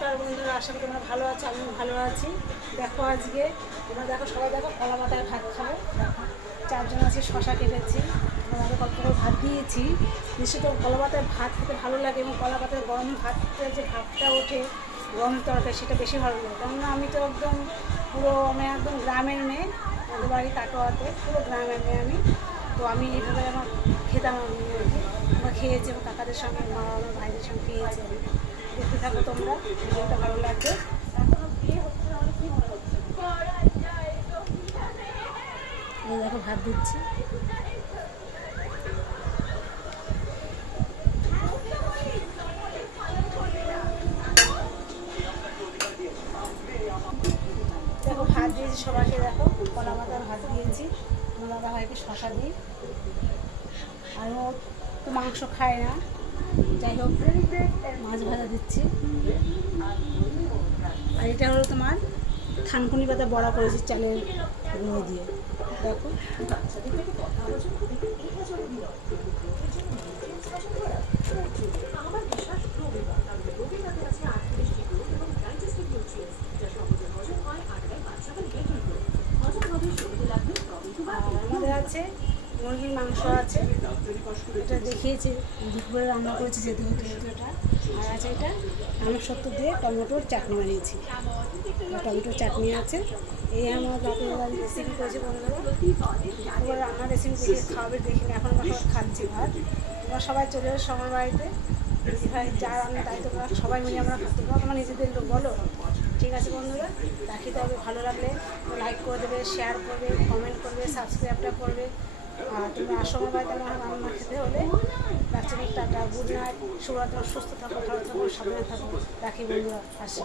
নমস্কার বন্ধুরা, আশা করি তোমরা ভালো আছো, আমিও ভালো আছি। দেখো আজকে তোমরা দেখো সবাই দেখো কলা পাতায় ভাত খাব। চারজন আছে, শশা কেটেছি তোমরা দেখো কত করে ভাত দিয়েছি। বিশেষত কলা পাতায় ভাত খেতে ভালো লাগে এবং কলা পাতায় গরম ভাতটা যে ভাতটা ওঠে গরম তরকারি সেটা বেশি ভালো লাগে। কেননা আমি তো একদম পুরো আমি একদম গ্রামের মেয়ে, আমাদের বাড়ি কাটোয়াতে, পুরো গ্রামের মেয়ে আমি। তো আমি এইভাবে আমার খেতাম আমি আমরা খেয়েছি এবং কাকাদের সঙ্গে মা আমার ভাইদের সঙ্গে খেয়েছি আমি। দেখতে থাকো তোমরা। হচ্ছে? এই দেখো, ভাত দিচ্ছি। দেখো, ভাত দিয়েছি সবাইকে, দেখো, কলা পাতার ভাত দিয়েছি। দাদা ভাইকে শশা দিই আর মাংস খায় না। যাই হোক, মাছ ভাজা দিচ্ছি। এটা হলো তোমার থানকুনি পাতা বড়া করেছি চালের গুঁড়ো দিয়ে। দেখো। আমাদের আছে মুরগির মাংস আছে। এটা দেখিয়েছি দুপুরে রান্না করেছি যেতে হতে এটা। আর আছে এটা আমার সত্য দিয়ে টমেটোর চাটনি বানিয়েছি। টমেটোর চাটনি আছে। এই আমার বাপের বাড়ি রেসিপি করেছি বন্ধুরা। এবার রান্নার রেসিপি দেখে খাওয়াবে দেখিনি এখন আমরা খাচ্ছি ভাত। তোমরা সবাই চলে এসো সবার বাড়িতে। ভাই যা রান্না তাই তোমরা সবাই মিলে আমরা খাচ্ছি। তোমরা তোমার নিজেদের লোক বলো। ঠিক আছে বন্ধুরা, রাখি তবে ভালো লাগলে। লাইক করে দেবে শেয়ার করবে কমেন্ট করবে সাবস্ক্রাইবটা করবে। আর তুমি আসো আমার বাড়িতে আমার রান্না খেতে হলে। বাচ্চাদের টাটা গুড নাইট, শুভরাত্রি সুস্থ থাকো ভালো থাকো সাবধানে থাকো। রাখি বন্ধুরা, আসি।